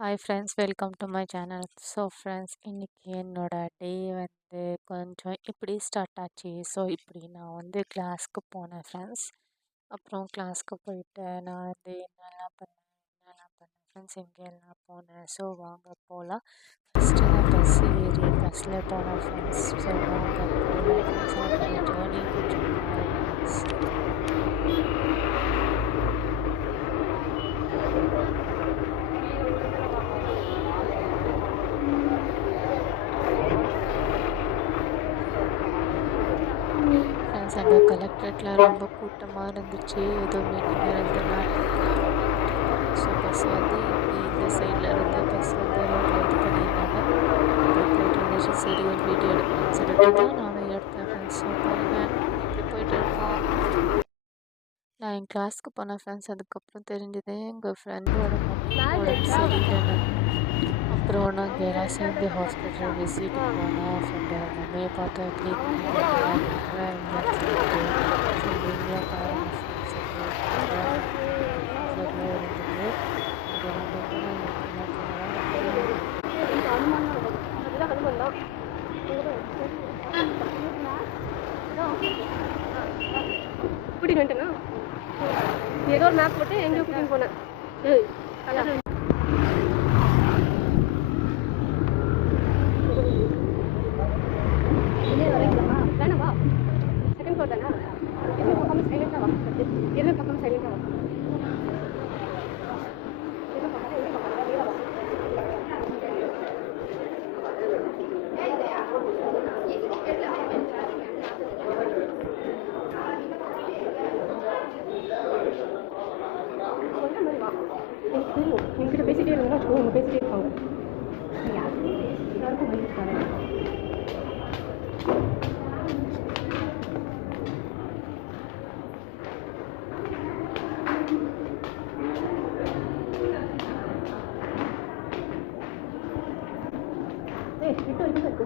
Hi friends, welcome to my channel. So friends, இன்றைக்கி என்னோடய டே கொஞ்சம் இப்படி ஸ்டார்ட் ஆச்சு. ஸோ இப்படி நான் கிளாஸ்க்கு போனேன் ஃப்ரெண்ட்ஸ். அப்புறம் கிளாஸ்க்கு போயிட்டு நான் என்னெல்லாம் பண்ணேன் ஃப்ரெண்ட்ஸ், எங்கெல்லாம் போனேன். ஸோ வாங்க போகலாம். ஃபஸ்ட்டு நான் பஸ்ஸில் போனேன் ஃப்ரெண்ட்ஸ். ஸோ வாங்க போகலாம் ஃப்ரெண்ட்ஸ். அதோட ஜேர்னி கொஞ்சம் பாருங்கள் ஃப்ரெண்ட்ஸ். ஃப்ரெண்ட்ஸ், அங்கே கலெக்ட்ரேட்டில் ரொம்ப கூட்டமாக இருந்துச்சு. ஏதோ மீட்டிங் இருந்ததுனால ஸோ பஸ் இந்த சைடில் இருந்து பஸ் ரோட்டில் இது பண்ணியிருந்தாங்க. அப்படி போயிட்டு இருந்துச்சு. சரி, ஒரு வீடியோ எடுக்கலாம்னு சொல்லிட்டு தான் நானும் எடுத்தேன் ஃப்ரெண்ட்ஸ். ஸோ பாருங்கள், இப்படி போயிட்டு இருக்கோம். நான் என் கிளாஸ்க்கு போனேன் ஃப்ரெண்ட்ஸ். அதுக்கப்புறம் தெரிஞ்சது எங்கள் ஃப்ரெண்டோட மம்மியோட சரியில்லைன்னு. அப்புறம் நாங்கள் எல்லாம் சேர்ந்து ஹாஸ்பிட்டல் விசிட் போனோம். ஃப்ரெண்டோட மம்மியை பார்த்தோம். எப்படி நீங்களும் பாருங்கள் ஃப்ரெண்ட்ஸ். எவ்வளோ இருந்தது இங்கே நம்ம கூட்டிட்டு வந்துட்டேன்னா ஏதோ ஒரு மேப் போட்டு எங்கேயோ கூட்டிட்டு போனேன். வேணாவா செகண்ட் ஃப்ளோர் தானே? எதுவும் பக்கம் சைலண்டாக வா. எதுவும் பக்கம் சைலண்டாக வா. எனக்கு தெரியும், என்கிட்ட பேசிட்டே இருந்தா அவங்க பேசிட்டே இருப்பாங்க. எல்லாருக்கும் வலிக்காங்க. விட்டு வரைக்கும் இருக்கு.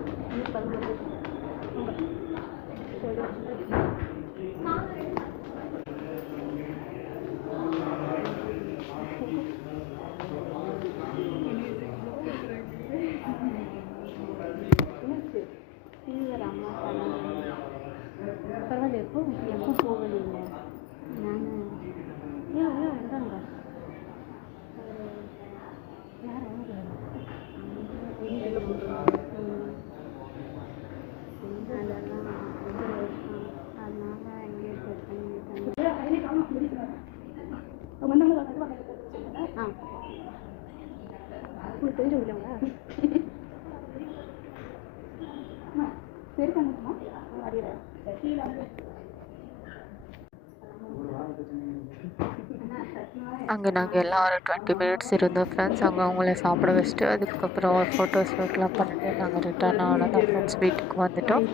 பரவாயில்ல, எப்போ போகலைங்க நான் இருந்தாங்க யார் உங்களுக்கு தெரிஞ்சவங்க இல்லைங்களா? அங்கே நாங்கள் எல்லாம் ஒரு 20 மினிட்ஸ் இருந்தோம் ஃப்ரெண்ட்ஸ். அங்கே அவங்கள சாப்பிட வச்சுட்டு அதுக்கப்புறம் ஒரு ஃபோட்டோஸ் ஷூட்லாம் பண்ணிட்டு நாங்கள் ரிட்டர்ன் ஆனதான் ஃப்ரெண்ட்ஸ் வீட்டுக்கு வந்துட்டோம்.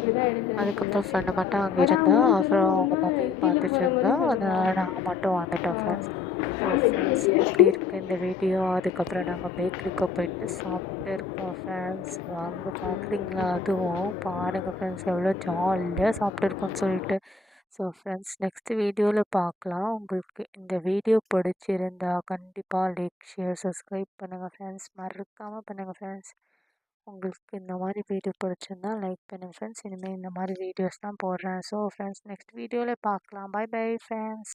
அதுக்கப்புறம் ஃப்ரெண்டு மட்டும் அங்கே இருந்தா. அப்புறம் அவங்க மம்மி பார்த்துட்டு இருந்தா. அதனால் நாங்கள் மட்டும் வந்துட்டோம் ஃப்ரெண்ட்ஸ். ஃப்ரெண்ட்ஸ், எப்படி இருக்குது இந்த வீடியோ? அதுக்கப்புறம் நாங்கள் பேக்கரிக்கு போயிட்டு சாப்பிட்டு இருக்கோம் ஃப்ரெண்ட்ஸ். வாங்க பார்க்குறீங்களா? அதுவும் பாருங்கள் ஃப்ரெண்ட்ஸ், எவ்வளோ ஜாலியாக சாப்பிட்டுருக்கோன்னு சொல்லிட்டு. ஸோ ஃப்ரெண்ட்ஸ், நெக்ஸ்ட் வீடியோவில் பார்க்கலாம். உங்களுக்கு இந்த வீடியோ பிடிச்சிருந்தா கண்டிப்பாக லைக், ஷேர், சப்ஸ்கிரைப் பண்ணுங்கள் ஃப்ரெண்ட்ஸ். மறக்காமல் பண்ணுங்கள் ஃப்ரெண்ட்ஸ். உங்களுக்கு இந்த மாதிரி வீடியோ பிடிச்சிருந்தா லைக் பண்ணுங்கள் ஃப்ரெண்ட்ஸ். இனிமேல் இந்த மாதிரி வீடியோஸ் தான் போடுறேன். ஸோ ஃப்ரெண்ட்ஸ், நெக்ஸ்ட் வீடியோவில் பார்க்கலாம். Bye bye friends.